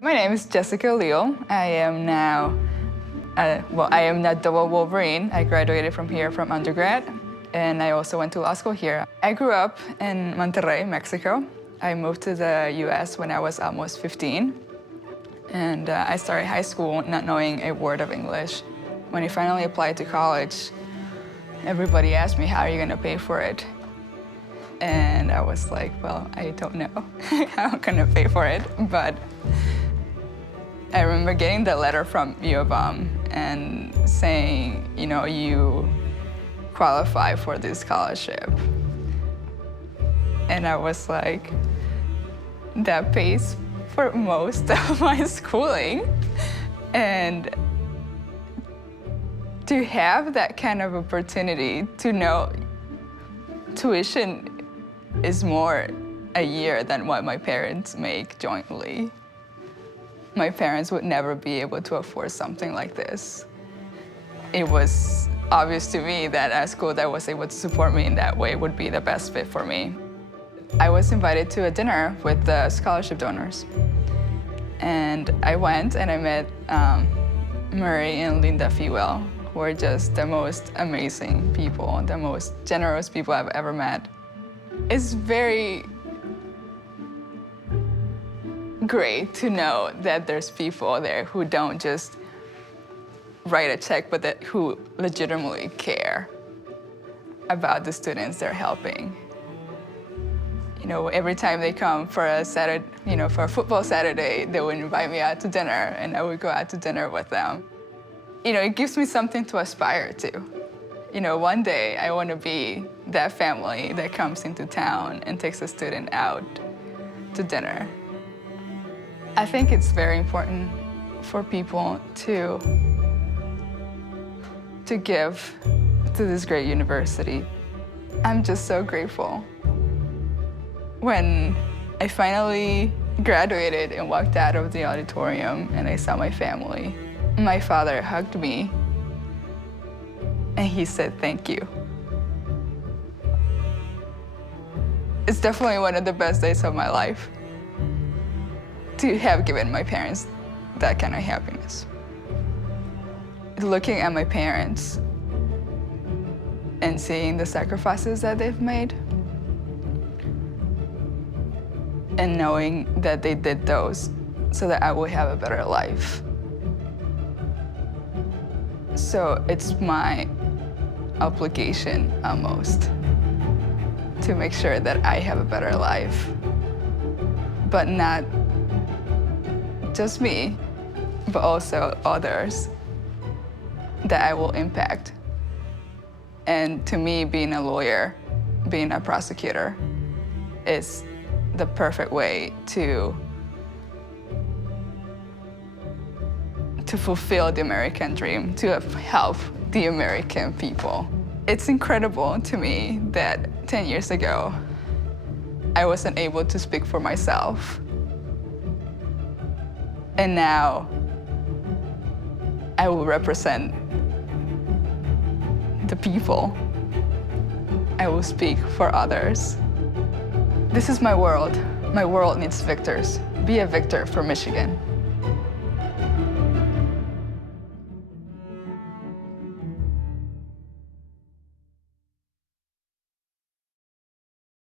My name is Jessica Leal. I am now double Wolverine. I graduated from here from undergrad, and I also went to law school here. I grew up in Monterrey, Mexico. I moved to the US when I was almost 15, and I started high school not knowing a word of English. When I finally applied to college, everybody asked me, how are you going to pay for it? And I was like, well, I don't know how I'm going to pay for it, but I remember getting the letter from U of M and saying, you know, you qualify for this scholarship. And I was like, that pays for most of my schooling. And to have that kind of opportunity to know tuition is more a year than what my parents make jointly. My parents would never be able to afford something like this. It was obvious to me that a school that was able to support me in that way would be the best fit for me. I was invited to a dinner with the scholarship donors. And I went and I met Murray and Linda Fewell, who are just the most amazing people, the most generous people I've ever met. It's very great to know that there's people there who don't just write a check, but who legitimately care about the students they're helping. You know, every time they come for a Saturday, for a football Saturday, they would invite me out to dinner, and I would go out to dinner with them. You know, it gives me something to aspire to. You know, one day I want to be that family that comes into town and takes a student out to dinner. I think it's very important for people to give to this great university. I'm just so grateful. When I finally graduated and walked out of the auditorium and I saw my family, my father hugged me and he said, thank you. It's definitely one of the best days of my life to have given my parents that kind of happiness. Looking at my parents and seeing the sacrifices that they've made and knowing that they did those so that I will have a better life. So it's my obligation almost to make sure that I have a better life, but not just me, but also others that I will impact. And to me, being a lawyer, being a prosecutor, is the perfect way to fulfill the American dream, to help the American people. It's incredible to me that 10 years ago, I wasn't able to speak for myself. And now, I will represent the people. I will speak for others. This is my world. My world needs victors. Be a victor for Michigan.